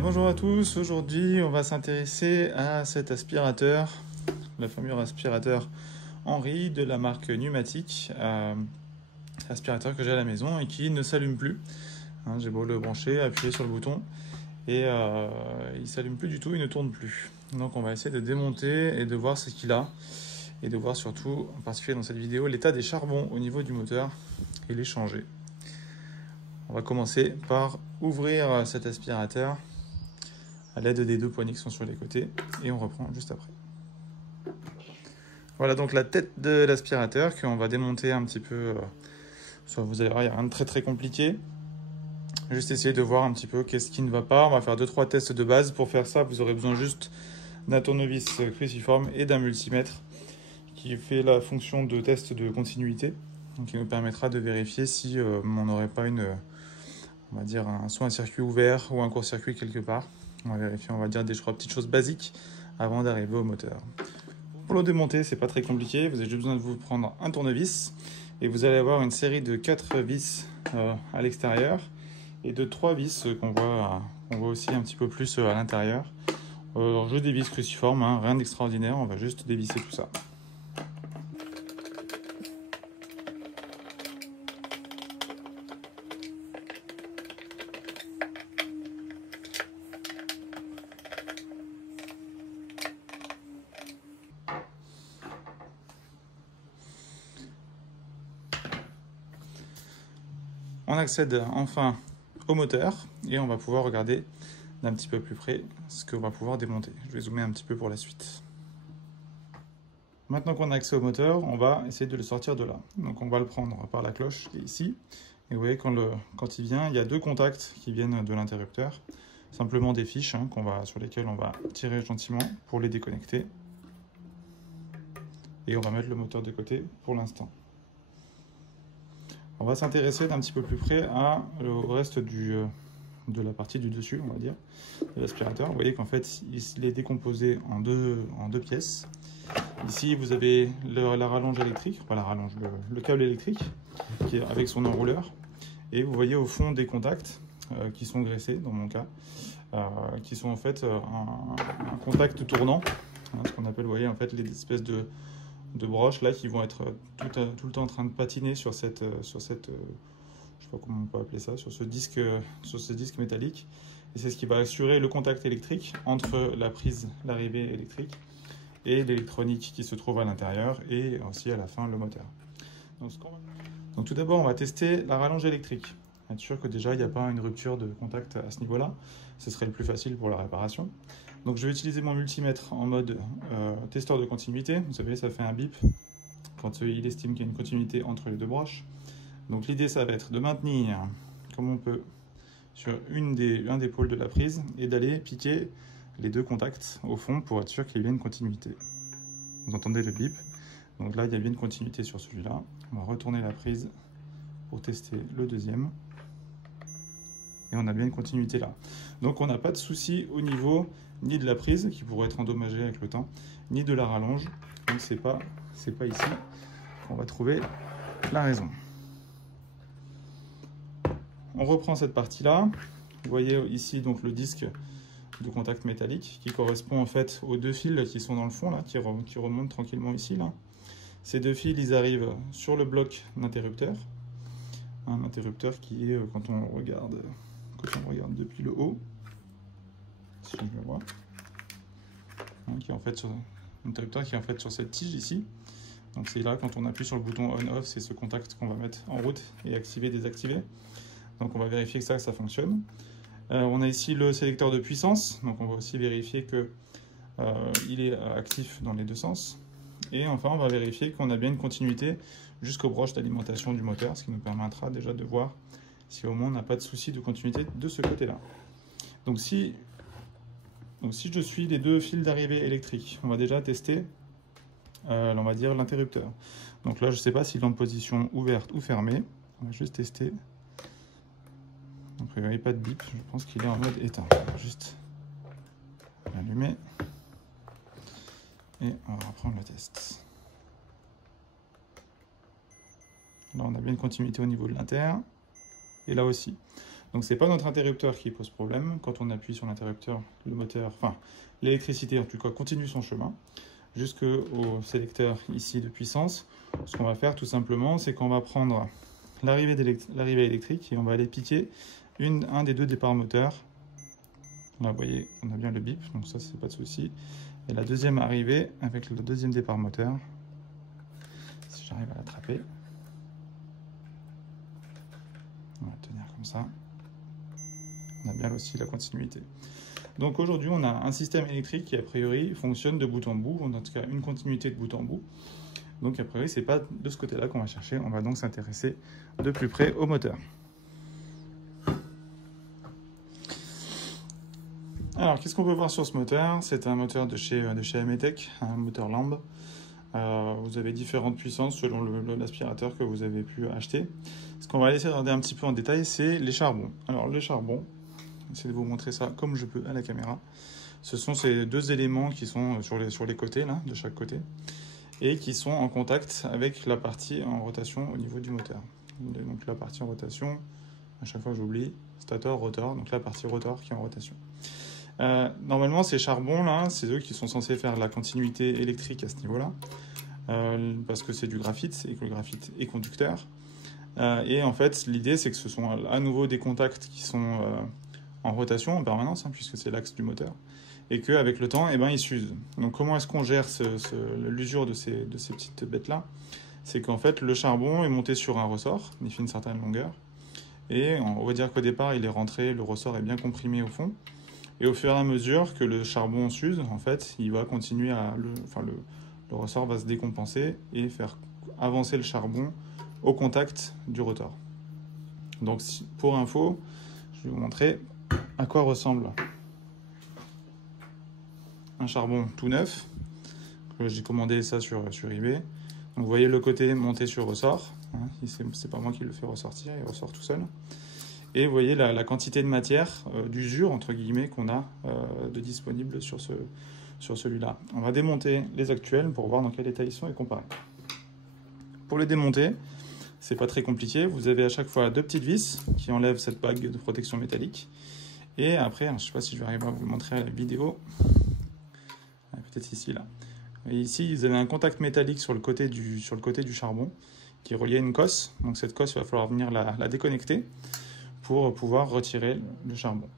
Bonjour à tous, aujourd'hui on va s'intéresser à cet aspirateur, le fameux aspirateur Henry de la marque Numatic, aspirateur que j'ai à la maison et qui ne s'allume plus. J'ai beau le brancher, appuyer sur le bouton et il ne s'allume plus du tout, il ne tourne plus. Donc on va essayer de démonter et de voir ce qu'il a et de voir surtout, en particulier dans cette vidéo, l'état des charbons au niveau du moteur et les changer. On va commencer par ouvrir cet aspirateur à l'aide des deux poignées qui sont sur les côtés et on reprend juste après. Voilà donc la tête de l'aspirateur qu'on va démonter un petit peu. Vous allez voir, il n'y a rien de très compliqué. Juste essayer de voir un petit peu qu'est-ce qui ne va pas. On va faire 2-3 tests de base. Pour faire ça, vous aurez besoin juste d'un tournevis cruciforme et d'un multimètre qui fait la fonction de test de continuité. Donc, qui nous permettra de vérifier si on n'aurait pas on va dire soit un circuit ouvert ou un court-circuit quelque part. On va vérifier, on va dire des petites choses basiques avant d'arriver au moteur. Pour le démonter, c'est pas très compliqué. Vous avez juste besoin de vous prendre un tournevis et vous allez avoir une série de 4 vis à l'extérieur et de 3 vis qu'on voit aussi un petit peu plus à l'intérieur. Juste des vis cruciformes, rien d'extraordinaire. On va juste dévisser tout ça. On accède enfin au moteur et on va pouvoir regarder d'un petit peu plus près ce qu'on va pouvoir démonter. Je vais zoomer un petit peu pour la suite. Maintenant qu'on a accès au moteur, on va essayer de le sortir de là. Donc on va le prendre par la cloche qui est ici. Et vous voyez quand il vient, il y a 2 contacts qui viennent de l'interrupteur. Simplement des fiches sur lesquelles on va tirer gentiment pour les déconnecter. Et on va mettre le moteur de côté pour l'instant. On va s'intéresser d'un petit peu plus près au reste de la partie du dessus, on va dire, de l'aspirateur. Vous voyez qu'en fait, il est décomposé en deux pièces. Ici, vous avez la rallonge électrique, enfin le câble électrique qui est avec son enrouleur. Et vous voyez au fond des contacts qui sont graissés, dans mon cas, qui sont en fait un contact tournant, ce qu'on appelle, vous voyez, en fait, les espèces de broches là qui vont être tout le temps en train de patiner sur cette je sais pas comment on peut appeler ça, sur ce disque métallique, et c'est ce qui va assurer le contact électrique entre la prise, l'arrivée électrique et l'électronique qui se trouve à l'intérieur et aussi à la fin le moteur. Donc tout d'abord on va tester la rallonge électrique, être sûr que déjà il n'y a pas une rupture de contact à ce niveau là, ce serait le plus facile pour la réparation. Donc je vais utiliser mon multimètre en mode testeur de continuité. Vous savez, ça fait un bip quand il estime qu'il y a une continuité entre les 2 broches. Donc l'idée, ça va être de maintenir, comme on peut, sur un des pôles de la prise et d'aller piquer les 2 contacts au fond pour être sûr qu'il y ait bien une continuité. Vous entendez le bip. Donc là, il y a bien une continuité sur celui-là. On va retourner la prise pour tester le deuxième. Et on a bien une continuité là. Donc on n'a pas de souci au niveau ni de la prise, qui pourrait être endommagée avec le temps, ni de la rallonge. Donc c'est pas ici qu'on va trouver la raison. On reprend cette partie-là. Vous voyez ici donc le disque de contact métallique qui correspond en fait aux 2 fils qui sont dans le fond, là, qui remontent tranquillement ici. Là. Ces 2 fils, ils arrivent sur le bloc d'interrupteur. Un interrupteur qui est, quand on regarde depuis le haut, si je le vois, qui est en fait un interrupteur qui est en fait sur cette tige ici. Donc c'est là, quand on appuie sur le bouton on-off, c'est ce contact qu'on va mettre en route et activer, désactiver. Donc on va vérifier que ça fonctionne. On a ici le sélecteur de puissance, donc on va aussi vérifier que il est actif dans les 2 sens. Et enfin, on va vérifier qu'on a bien une continuité jusqu'aux broches d'alimentation du moteur, ce qui nous permettra déjà de voir si au moins on n'a pas de souci de continuité de ce côté-là. Donc si je suis les 2 fils d'arrivée électrique, on va déjà tester, on va dire, l'interrupteur. Donc là, je ne sais pas s'il est en position ouverte ou fermée. On va juste tester. Donc il n'y a pas de bip, je pense qu'il est en mode éteint. On va juste l'allumer. Et on va reprendre le test. Là, on a bien une continuité au niveau de l'inter. Et là aussi. Donc c'est pas notre interrupteur qui pose problème. Quand on appuie sur l'interrupteur, le moteur, enfin l'électricité en tout cas continue son chemin jusqu'au sélecteur ici de puissance. Ce qu'on va faire tout simplement, c'est qu'on va prendre l'arrivée électrique et on va aller piquer un des deux départs moteurs. Là, vous voyez, on a bien le bip, donc ça, c'est pas de souci. Et la deuxième arrivée avec le deuxième départ moteur, si j'arrive à l'attraper, on va tenir comme ça. On a bien aussi la continuité. Donc aujourd'hui, on a un système électrique qui, a priori, fonctionne de bout en bout, en tout cas une continuité de bout en bout. Donc a priori, c'est pas de ce côté-là qu'on va chercher. On va donc s'intéresser de plus près au moteur. Alors, qu'est-ce qu'on peut voir sur ce moteur? C'est un moteur de chez Ametec, un moteur Lamb. Vous avez différentes puissances selon l'aspirateur que vous avez pu acheter. Ce qu'on va essayer de regarder un petit peu en détail, c'est les charbons. Alors, les charbons, j'essaie de vous montrer ça comme je peux à la caméra. Ce sont ces deux éléments qui sont sur les côtés, là, de chaque côté, et qui sont en contact avec la partie en rotation au niveau du moteur. Donc la partie en rotation, à chaque fois j'oublie, stator, rotor, donc la partie rotor qui est en rotation. Normalement ces charbons là, c'est eux qui sont censés faire la continuité électrique à ce niveau-là, parce que c'est du graphite et que le graphite est conducteur. Et en fait l'idée c'est que ce sont à nouveau des contacts qui sont en rotation en permanence, hein, puisque c'est l'axe du moteur, et qu'avec le temps, eh ben, ils s'usent. Donc comment est-ce qu'on gère l'usure de ces petites bêtes-là? C'est qu'en fait, le charbon est monté sur un ressort, il fait une certaine longueur, et on va dire qu'au départ, il est rentré, le ressort est bien comprimé au fond, et au fur et à mesure que le charbon s'use, en fait, il va continuer le ressort va se décompenser et faire avancer le charbon au contact du rotor. Donc pour info, je vais vous montrer à quoi ressemble un charbon tout neuf. J'ai commandé ça sur eBay. Donc vous voyez le côté monté sur ressort. Hein, c'est pas moi qui le fais ressortir, il ressort tout seul. Et vous voyez la quantité de matière, d'usure entre guillemets, qu'on a de disponible sur celui-là. On va démonter les actuels pour voir dans quel état ils sont et comparer. Pour les démonter, c'est pas très compliqué. Vous avez à chaque fois deux petites vis qui enlèvent cette bague de protection métallique. Et après, je ne sais pas si je vais arriver à vous le montrer à la vidéo. Peut-être ici, là. Et ici, vous avez un contact métallique sur le côté du charbon qui est relié à une cosse. Donc cette cosse, il va falloir venir la déconnecter pour pouvoir retirer le charbon.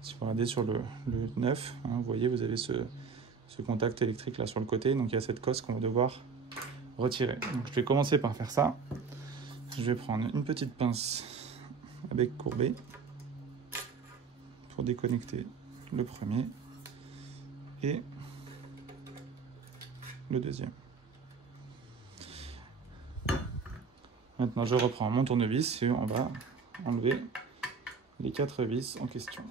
Si vous regardez sur le 9, hein, vous voyez, vous avez ce contact électrique là sur le côté. Donc il y a cette cosse qu'on va devoir retirer. Donc je vais commencer par faire ça. Je vais prendre une petite pince à bec courbé pour déconnecter le premier et le deuxième. Maintenant, je reprends mon tournevis et on va enlever les 4 vis en question.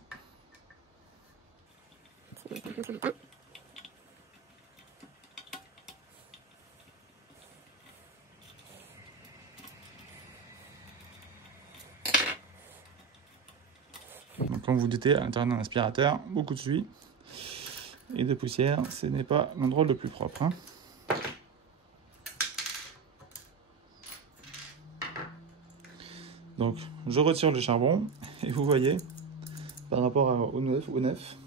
Donc, comme vous vous doutez, à l'intérieur d'un aspirateur, beaucoup de suie et de poussière, ce n'est pas l'endroit le plus propre, hein. Donc, je retire le charbon et vous voyez, par rapport au neuf,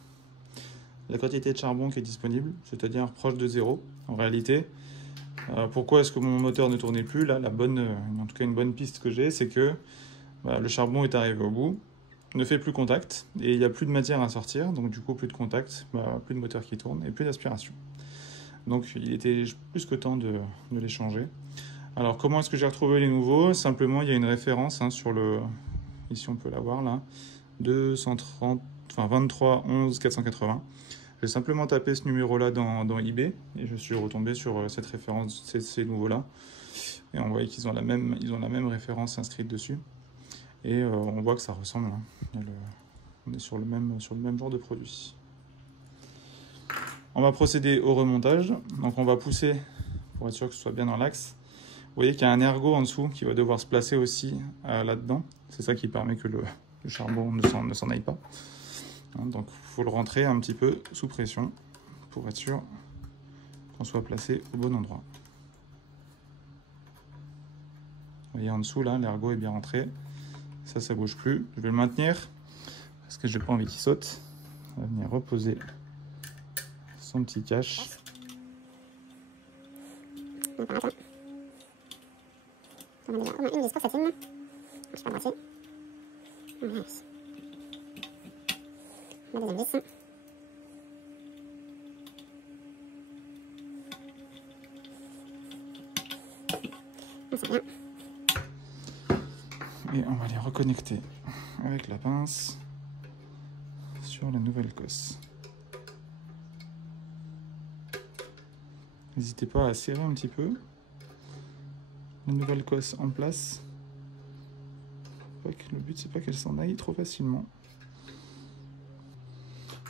la quantité de charbon qui est disponible, c'est-à-dire proche de 0. En réalité, pourquoi est-ce que mon moteur ne tournait plus? Là, en tout cas une bonne piste que j'ai, c'est que le charbon est arrivé au bout, ne fait plus contact, et il n'y a plus de matière à sortir, donc du coup plus de contact, plus de moteur qui tourne, et plus d'aspiration. Donc il était plus que temps de les changer. Alors comment est-ce que j'ai retrouvé les nouveaux? Simplement il y a une référence hein, sur le... Ici on peut la voir là, 23 11 480. J'ai simplement tapé ce numéro-là dans eBay et je suis retombé sur cette référence, ces nouveaux-là. Et on voit qu'ils ont la même référence inscrite dessus. Et on voit que ça ressemble. Hein. On est sur le même genre de produit. On va procéder au remontage. Donc on va pousser pour être sûr que ce soit bien dans l'axe. Vous voyez qu'il y a un ergot en dessous qui va devoir se placer aussi là-dedans. C'est ça qui permet que le charbon ne s'en aille pas. Donc il faut le rentrer un petit peu sous pression pour être sûr qu'on soit placé au bon endroit. Vous voyez en dessous là, l'ergot est bien rentré. Ça bouge plus. Je vais le maintenir parce que j'ai pas envie qu'il saute. On va venir reposer son petit cache. On a déjà au moins une vis pour cette ligne. Je sais pas moitié. Voilà. La deuxième vis. C'est bien. Et on va les reconnecter avec la pince sur la nouvelle cosse. N'hésitez pas à serrer un petit peu la nouvelle cosse en place. Le but c'est pas qu'elle s'en aille trop facilement.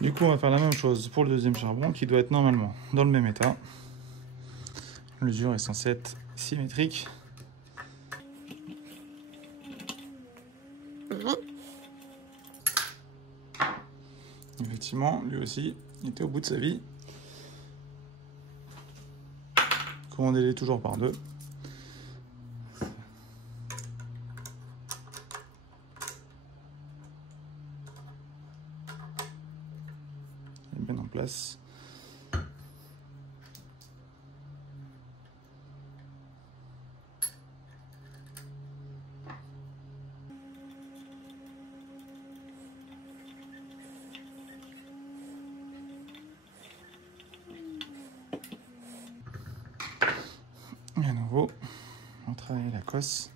Du coup on va faire la même chose pour le deuxième charbon qui doit être normalement dans le même état. L'usure est censée être symétrique. Effectivement, lui aussi, il était au bout de sa vie. Commandez-les toujours par deux. Il est bien en place. Et à nouveau, on travaille la cosse.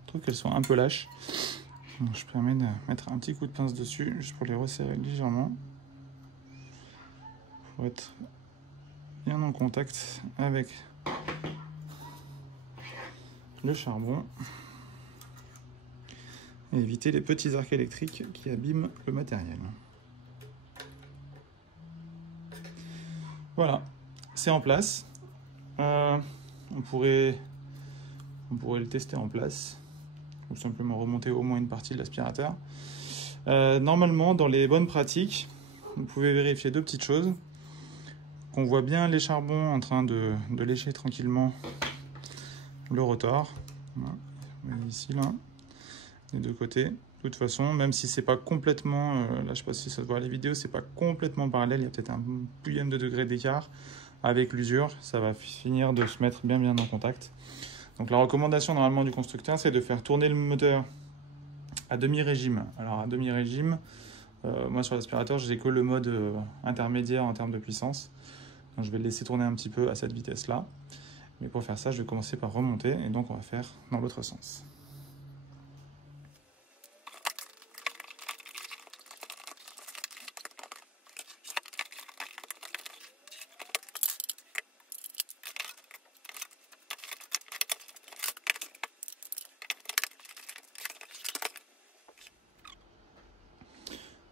Je trouve qu'elles sont un peu lâches. Donc je permets de mettre un petit coup de pince dessus, juste pour les resserrer légèrement. Pour être bien en contact avec le charbon. Et éviter les petits arcs électriques qui abîment le matériel. Voilà, c'est en place. On pourrait le tester en place ou simplement remonter au moins une partie de l'aspirateur. Normalement, dans les bonnes pratiques, vous pouvez vérifier deux petites choses. Qu'on voit bien les charbons en train de lécher tranquillement le rotor. Voilà. Ici, là, des deux côtés. De toute façon, même si c'est pas complètement, là je sais pas si ça se voit à la vidéo, c'est pas complètement parallèle, il y a peut-être un pouillème de degrés d'écart avec l'usure, ça va finir de se mettre bien en contact. Donc la recommandation normalement du constructeur, c'est de faire tourner le moteur à demi-régime. Alors à demi-régime, moi sur l'aspirateur, j'ai que le mode intermédiaire en termes de puissance. Donc je vais le laisser tourner un petit peu à cette vitesse-là. Mais pour faire ça, je vais commencer par remonter et donc on va faire dans l'autre sens.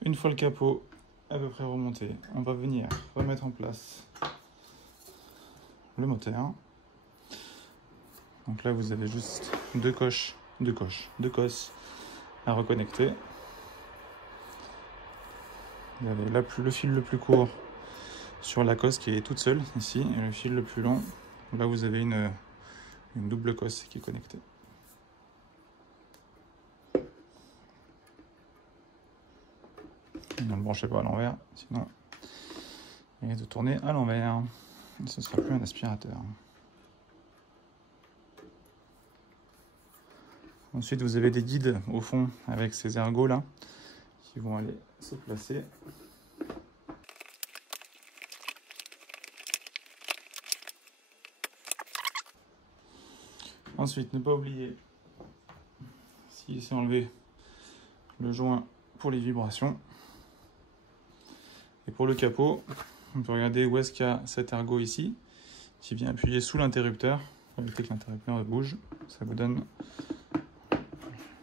Une fois le capot à peu près remonté, on va venir remettre en place le moteur. Donc là, vous avez juste deux cosses à reconnecter. Vous avez le fil le plus court sur la cosse qui est toute seule ici, et le fil le plus long, là vous avez une double cosse qui est connectée. Ne le branchez pas à l'envers, sinon il risque de tourner à l'envers. Ce ne sera plus un aspirateur. Ensuite, vous avez des guides au fond avec ces ergots là qui vont aller se placer. Ensuite, ne pas oublier, s'il s'est enlevé, le joint pour les vibrations. Et pour le capot, on peut regarder où est-ce qu'il y a cet ergot ici, qui vient appuyer sous l'interrupteur, pour éviter que l'interrupteur bouge. Ça vous donne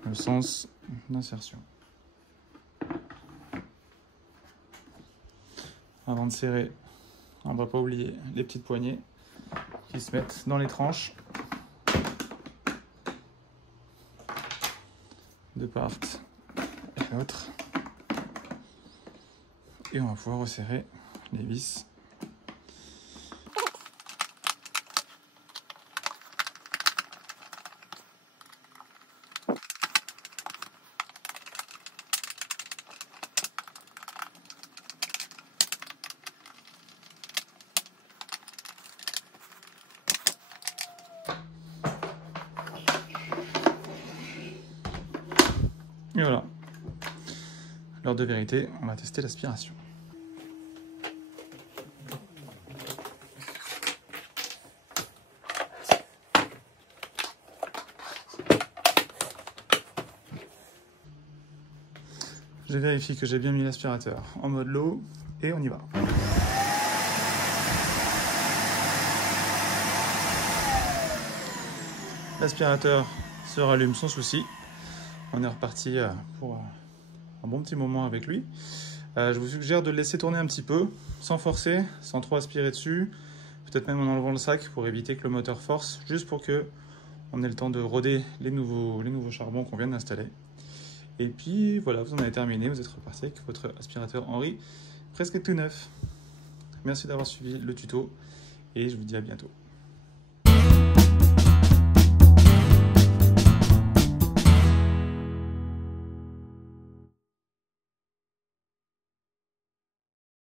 le sens d'insertion. Avant de serrer, on ne va pas oublier les petites poignées qui se mettent dans les tranches de part et d'autre. Et on va pouvoir resserrer les vis. Et voilà. L'heure de vérité, on va tester l'aspiration. Je vérifie que j'ai bien mis l'aspirateur en mode low et on y va. L'aspirateur se rallume sans souci. On est reparti pour un bon petit moment avec lui. Je vous suggère de le laisser tourner un petit peu, sans forcer, sans trop aspirer dessus. Peut-être même en enlevant le sac pour éviter que le moteur force, juste pour que on ait le temps de roder les nouveaux charbons qu'on vient d'installer. Et puis voilà, vous en avez terminé, vous êtes reparti avec votre aspirateur Henri, presque tout neuf. Merci d'avoir suivi le tuto et je vous dis à bientôt.